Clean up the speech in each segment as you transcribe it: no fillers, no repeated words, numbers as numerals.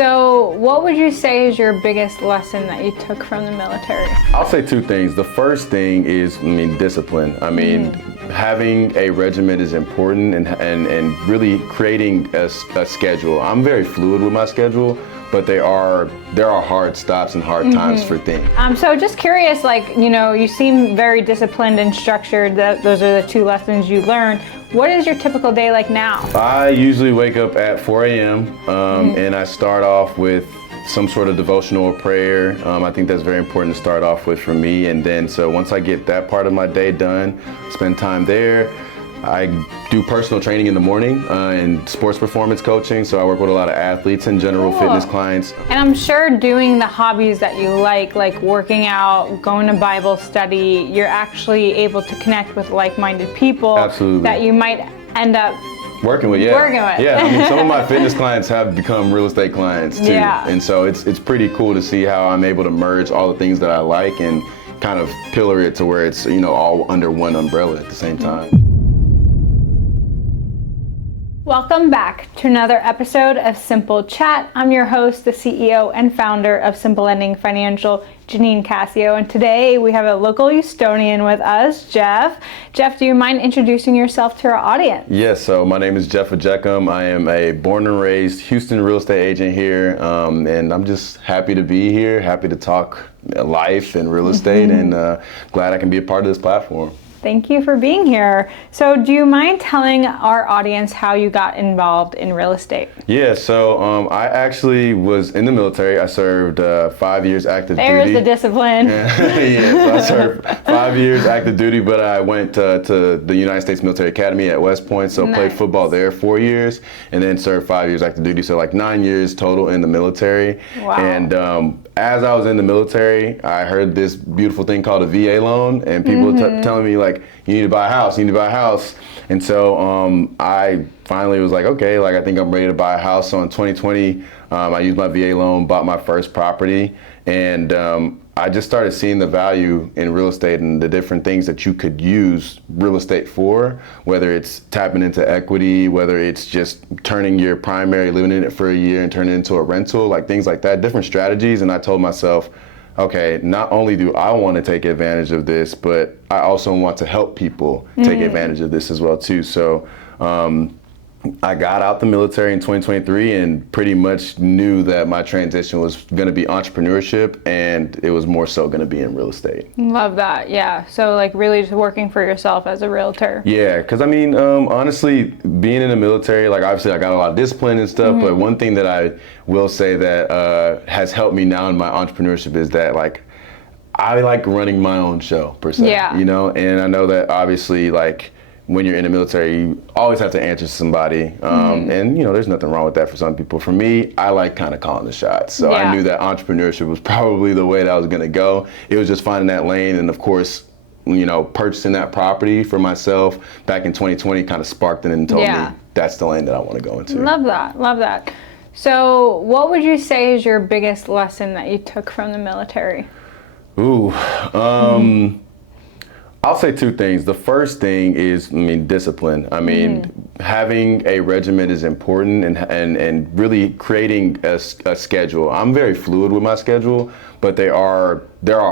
So what would you say is your biggest lesson that you took from the military? I'll say two things. The first thing is, discipline. Having a regiment is important and really creating a schedule. I'm very fluid with my schedule, but there are hard stops and hard times for things. So just curious, you seem very disciplined and structured. Those are the two lessons you learned. What is your typical day like now? I usually wake up at 4 a.m. And I start off with some sort of devotional or prayer. I think that's very important to start off with for me. And then, so once I get that part of my day done, spend time there. I do personal training in the morning and sports performance coaching. So I work with a lot of athletes and general fitness clients. And I'm sure doing the hobbies that you like working out, going to Bible study, you're actually able to connect with like-minded people. Absolutely. That you might end up working with. Yeah, some of my fitness clients have become real estate clients too. Yeah. And so it's pretty cool to see how I'm able to merge all the things that I like and kind of pillar it to where it's, all under one umbrella at the same time. Welcome back to another episode of Simple Chat. I'm your host, the CEO and founder of Simple Lending Financial, Janine Cassio, and today we have a local Houstonian with us, Jeff. Jeff, do you mind introducing yourself to our audience? Yes, so my name is Jeff Ejekam. I am a born and raised Houston real estate agent here, and I'm just happy to be here, happy to talk life and real estate, and glad I can be a part of this platform. Thank you for being here. So do you mind telling our audience how you got involved in real estate? Yeah, so I actually was in the military. I served 5 years active duty. There's the discipline. So I served 5 years active duty, but I went to the United States Military Academy at West Point, so played football there 4 years, and then served 5 years active duty, so 9 years total in the military. Wow. And as I was in the military, I heard this beautiful thing called a VA loan, and people were telling me, you need to buy a house, you need to buy a house. And so I finally was like, okay, I think I'm ready to buy a house. So in 2020, I used my VA loan, bought my first property, and I just started seeing the value in real estate and the different things that you could use real estate for, whether it's tapping into equity, whether it's just turning your primary, living in it for a year and turning it into a rental, things like that, different strategies. And I told myself, okay, not only do I want to take advantage of this, but I also want to help people take advantage of this as well too. So I got out the military in 2023 and pretty much knew that my transition was going to be entrepreneurship, and it was more so going to be in real estate. Love that. Yeah. So really just working for yourself as a realtor. Yeah. Because honestly, being in the military, obviously I got a lot of discipline and stuff, but one thing that I will say that has helped me now in my entrepreneurship is that I like running my own show per se. Yeah. And I know that obviously when you're in the military, you always have to answer to somebody. And there's nothing wrong with that for some people. For me, I like kind of calling the shots. So I knew that entrepreneurship was probably the way that I was gonna go. It was just finding that lane, and of course, purchasing that property for myself back in 2020 kind of sparked it and told me that's the lane that I want to go into. Love that. So what would you say is your biggest lesson that you took from the military? I'll say two things. The first thing is, discipline. Having a regiment is important, and really creating a schedule. I'm very fluid with my schedule, but there are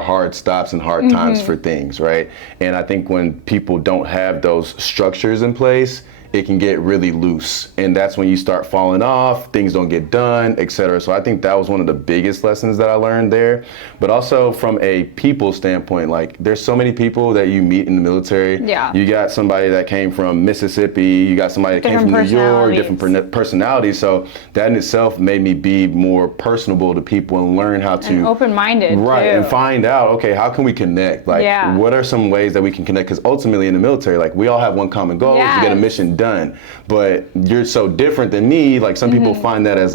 hard stops and hard times for things, right? And I think when people don't have those structures in place, it can get really loose, and that's when you start falling off, things don't get done, etc. So I think that was one of the biggest lessons that I learned there. But also from a people standpoint, there's so many people that you meet in the military. Yeah. You got somebody that came from Mississippi, you got somebody that came from New York, different personalities. So that in itself made me be more personable to people and learn how to— and open-minded, right, too. and find out, okay, how can we connect? What are some ways that we can connect? Because ultimately in the military, we all have one common goal, is to get a mission done, but you're so different than me. Some people find that as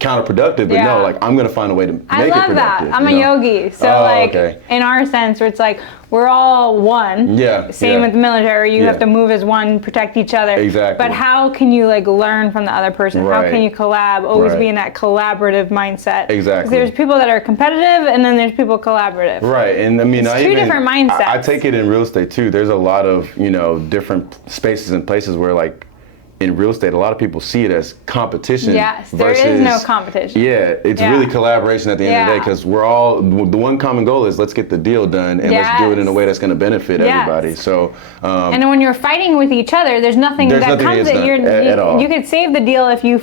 counterproductive, but no, I'm gonna find a way to make it productive. I love that. I'm a yogi, so in our sense, where it's we're all one. Yeah. Same with the military. You have to move as one, protect each other. Exactly. But how can you learn from the other person? Right. How can you collab? Always be in that collaborative mindset. Exactly. 'Cause there's people that are competitive, and then there's people collaborative. Right, and it's two different mindsets. I take it in real estate too. There's a lot of different spaces and places where in real estate, a lot of people see it as competition. Yes, there versus, is no competition. Yeah, it's really collaboration at the end of the day, because we're all, the one common goal is let's get the deal done, and let's do it in a way that's going to benefit everybody. So, and when you're fighting with each other, there's nothing that comes that at all. You could save the deal if you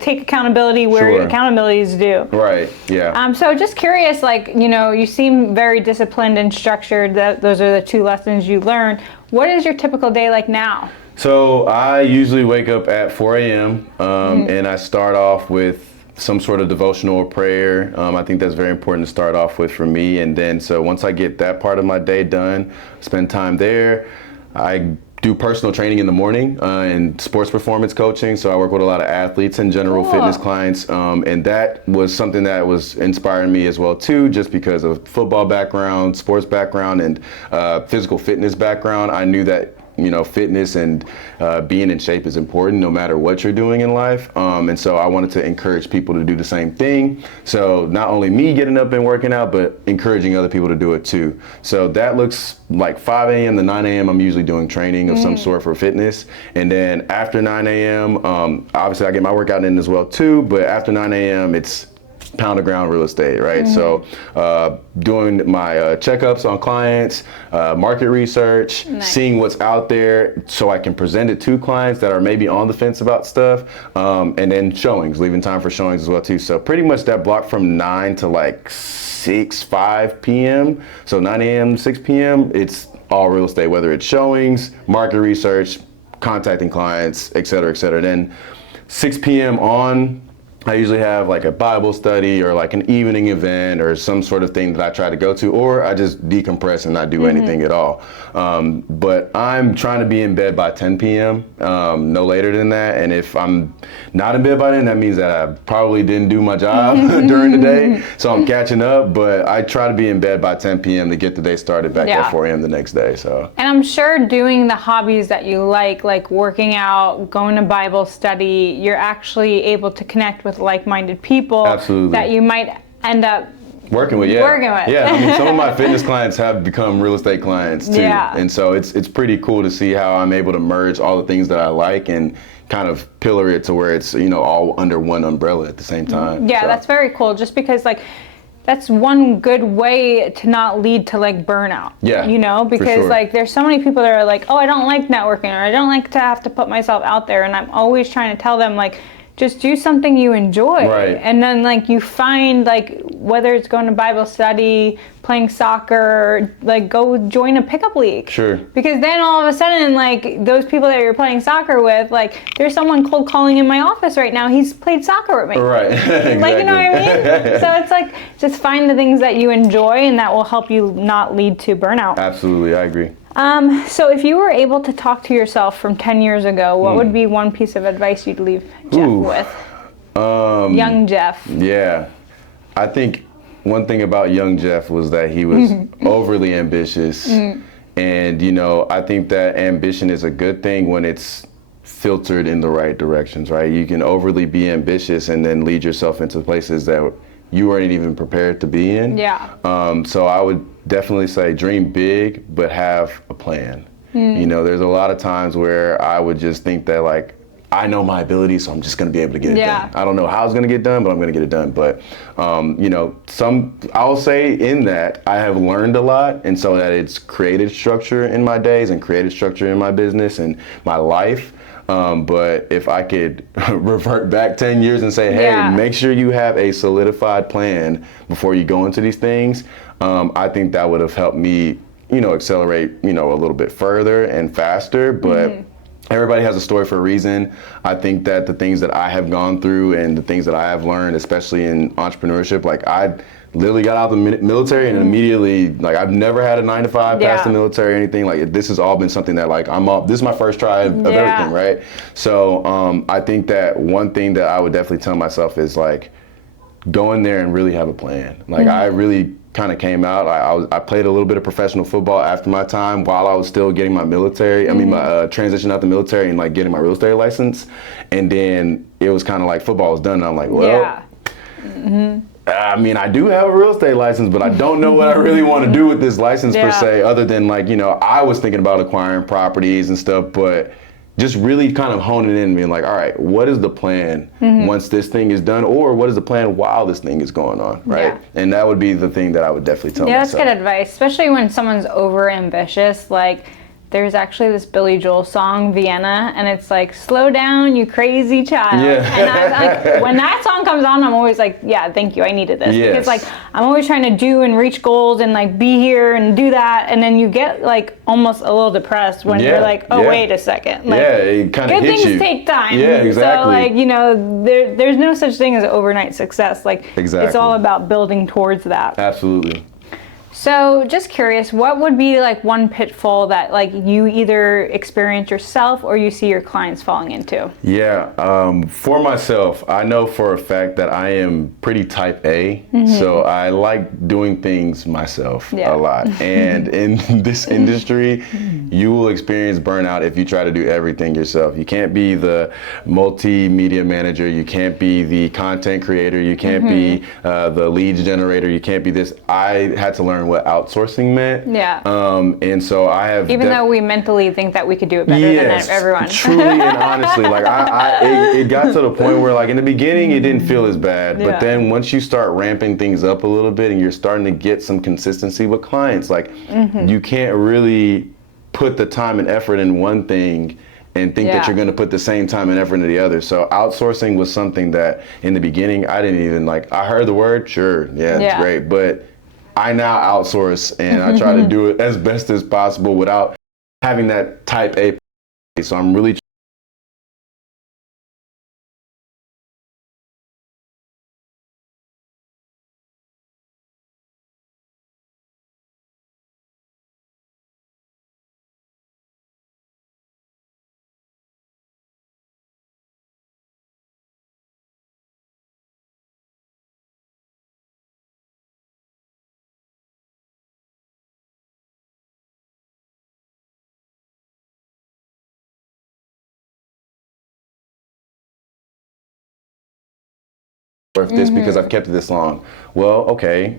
take accountability where accountability is due. Right, yeah. So just curious, you seem very disciplined and structured. Those are the two lessons you learned. What is your typical day like now? So I usually wake up at 4 a.m. And I start off with some sort of devotional or prayer. I think that's very important to start off with for me. And then so once I get that part of my day done, spend time there. I do personal training in the morning and sports performance coaching. So I work with a lot of athletes and general fitness clients. And that was something that was inspiring me as well too, just because of football background, sports background, and physical fitness background. I knew that fitness and being in shape is important no matter what you're doing in life. And so I wanted to encourage people to do the same thing. So not only me getting up and working out, but encouraging other people to do it too. So that looks like 5 a.m. to 9 a.m. I'm usually doing training of some sort for fitness. And then after 9 a.m., obviously I get my workout in as well too, but after 9 a.m. it's pound of ground real estate, right? So doing my checkups on clients, market research, seeing what's out there so I can present it to clients that are maybe on the fence about stuff, and then showings, leaving time for showings as well too. So pretty much that block from 9 to 5 p.m. So 9 a.m. 6 p.m. it's all real estate, whether it's showings, market research, contacting clients, et cetera, et cetera. Then 6 p.m. on, I usually have a Bible study or an evening event or some sort of thing that I try to go to, or I just decompress and not do anything at all. But I'm trying to be in bed by 10 p.m., no later than that. And if I'm not in bed by then, that means that I probably didn't do my job during the day. So I'm catching up, but I try to be in bed by 10 p.m. to get the day started back at 4 a.m. the next day. So. And I'm sure doing the hobbies that you like working out, going to Bible study, you're actually able to connect with like-minded people that you might end up working with. Yeah, I mean, some of my fitness clients have become real estate clients too, and so it's pretty cool to see how I'm able to merge all the things that I like and kind of pillar it to where it's all under one umbrella at the same time. Yeah, so. That's very cool. Just because that's one good way to not lead to burnout. Yeah. Because there's so many people that are oh, I don't like networking, or I don't like to have to put myself out there, and I'm always trying to tell them just do something you enjoy. Right. And then you find whether it's going to Bible study, playing soccer, go join a pickup league. Sure. Because then all of a sudden those people that you're playing soccer with, there's someone cold calling in my office right now. He's played soccer with me. Right. Exactly. You know what I mean? So it's just find the things that you enjoy, and that will help you not lead to burnout. Absolutely, I agree. So if you were able to talk to yourself from 10 years ago, what would be one piece of advice you'd leave Jeff with? Young Jeff. Yeah. I think one thing about young Jeff was that he was overly ambitious. And, I think that ambition is a good thing when it's filtered in the right directions, right? You can overly be ambitious and then lead yourself into places that you weren't even prepared to be in. Yeah. So I would definitely say dream big, but have a plan. There's a lot of times where I would just think that I know my ability, so I'm just going to be able to get it done. I don't know how it's going to get done, but I'm going to get it done. But, I'll say in that I have learned a lot, and so that it's created structure in my days and created structure in my business and my life. But if I could revert back 10 years and say, hey, make sure you have a solidified plan before you go into these things, I think that would have helped me, accelerate, a little bit further and faster. But everybody has a story for a reason. I think that the things that I have gone through and the things that I have learned, especially in entrepreneurship, I literally got out of the military and immediately, I've never had a 9-to-5 past the military or anything. This has all been something that this is my first try of everything, right? So I think that one thing that I would definitely tell myself is go in there and really have a plan. I really kind of came out. I played a little bit of professional football after my time while I was still getting my military. I mean, my transition out the military and getting my real estate license. And then it was kind of football was done. And I'm well. I mean, I do have a real estate license, but I don't know what I really want to do with this license per se, other than I was thinking about acquiring properties and stuff, but just really kind of honing in and being like, all right, what is the plan once this thing is done, or what is the plan while this thing is going on, right? Yeah. And that would be the thing that I would definitely tell Yeah, myself. that's good advice, especially when someone's over ambitious. Like, there's actually this Billy Joel song, Vienna, and it's like, slow down, you crazy child. Yeah. And like, when that song comes on, I'm always like, yeah, thank you, I needed this. Yes. Because like, I'm always trying to do and reach goals and like be here and do that. And then you get like almost a little depressed when you're like, oh, wait a second. Like, yeah, it kind of good hits things you. take time. Yeah, exactly. So like, you know, there's no such thing as overnight success. Like, Exactly. it's all about building towards that. Absolutely. So just curious, what would be like one pitfall that like you either experience yourself or you see your clients falling into? Yeah, for myself, I know for a fact that I am pretty type A, so I like doing things myself a lot. And in this industry, you will experience burnout if you try to do everything yourself. You can't be the multimedia manager, you can't be the content creator, you can't be the leads generator, you can't be this. I had to learn what outsourcing meant. Yeah. And so I have Even though we mentally think that we could do it better than everyone. Truly and honestly, like it got to the point where like in the beginning it didn't feel as bad, but then once you start ramping things up a little bit and you're starting to get some consistency with clients, like you can't really put the time and effort in one thing and think that you're going to put the same time and effort into the other. So outsourcing was something that in the beginning I didn't even like. I heard the word, sure, it's great, but I now outsource and I try to do it as best as possible without having that type A. So I'm really worth this because I've kept it this long. Well, okay,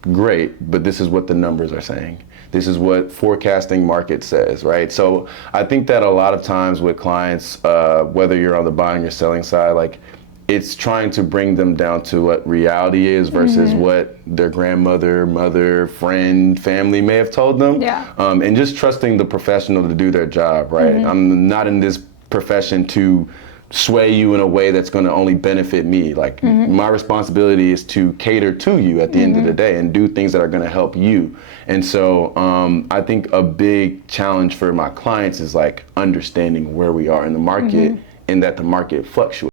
great, but this is what the numbers are saying. This is what forecasting market says, right? So I think that a lot of times with clients, whether you're on the buying or selling side, like it's trying to bring them down to what reality is versus what their grandmother, mother, friend, family may have told them. And just trusting the professional to do their job, right? I'm not in this profession to sway you in a way that's going to only benefit me. Like my responsibility is to cater to you at the end of the day and do things that are going to help you. And so I think a big challenge for my clients is like understanding where we are in the market and that the market fluctuates.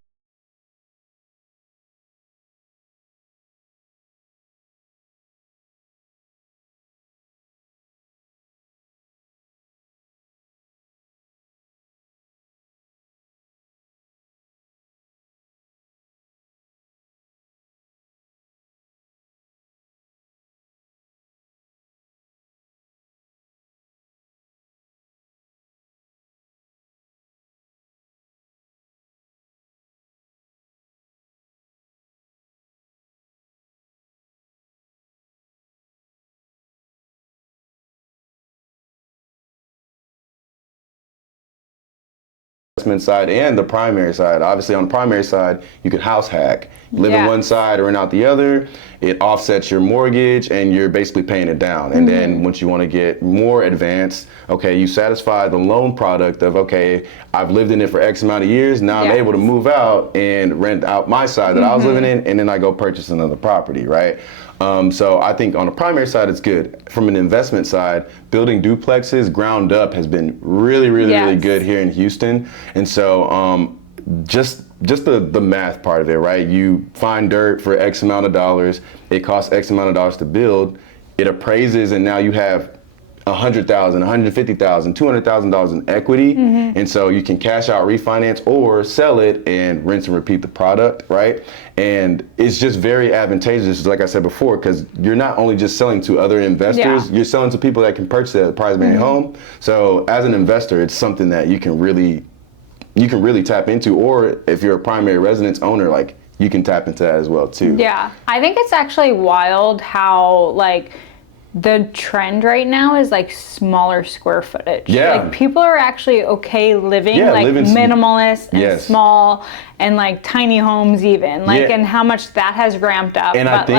Investment side and the primary side. Obviously on the primary side, you can house hack. Live in one side or rent out the other. It offsets your mortgage and you're basically paying it down. And then once you want to get more advanced, okay, you satisfy the loan product of, okay, I've lived in it for X amount of years. Now I'm able to move out and rent out my side that I was living in, and then I go purchase another property, right? So I think on the primary side, it's good. From an investment side, building duplexes ground up has been really, really good here in Houston. And so just the math part of it, right? You find dirt for X amount of dollars. It costs X amount of dollars to build. It appraises, and now you have $100,000, $150,000, $200,000 in equity, and so you can cash out, refinance, or sell it and rinse and repeat the product, right? And it's just very advantageous, like I said before, because you're not only just selling to other investors, you're selling to people that can purchase it at the price of their home. So as an investor, it's something that you can really tap into, or if you're a primary residence owner, like you can tap into that as well too. Yeah, I think it's actually wild how like the trend right now is like smaller square footage. Yeah. Like people are actually okay living like living minimalist and yes. small and like tiny homes even. Like and how much that has ramped up. And but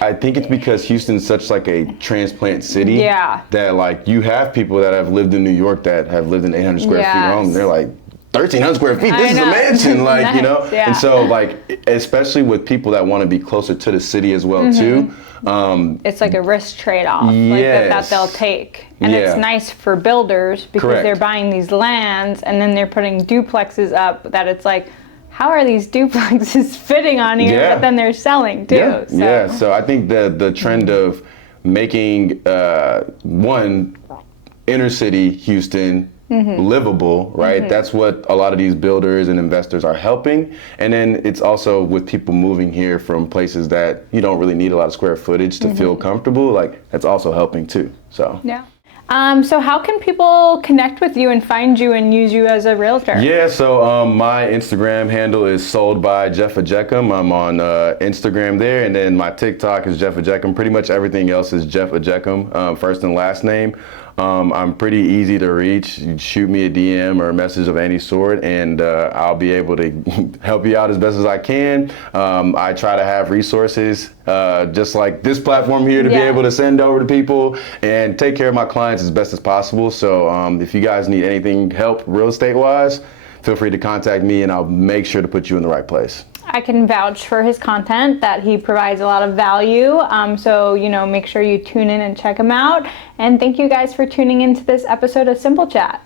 I think it's because Houston's such like a transplant city. Yeah. That like you have people that have lived in New York that have lived in 800 square feet homes. They're like 1,300 square feet. This is a mansion, like nice. you know. Yeah. And so like especially with people that want to be closer to the city as well too. It's like a risk trade-off yes. that they'll take. And it's nice for builders because they're buying these lands and then they're putting duplexes up that it's like, how are these duplexes fitting on here? But then they're selling too. So I think the trend of making one inner city Houston livable, right? That's what a lot of these builders and investors are helping. And then it's also with people moving here from places that you don't really need a lot of square footage to feel comfortable, like that's also helping too. So so how can people connect with you and find you and use you as a realtor? Yeah, so my Instagram handle is sold by Jeff Ejekam. I'm on Instagram there, and then my TikTok is Jeff Ejekam. Pretty much everything else is Jeff Ejekam, first and last name. I'm pretty easy to reach. You shoot me a DM or a message of any sort, and I'll be able to help you out as best as I can. I try to have resources just like this platform here to be able to send over to people and take care of my clients as best as possible. So if you guys need anything help real estate wise, feel free to contact me and I'll make sure to put you in the right place. I can vouch for his content that he provides a lot of value. So, you know, make sure you tune in and check him out. And thank you guys for tuning into this episode of Simple Chat.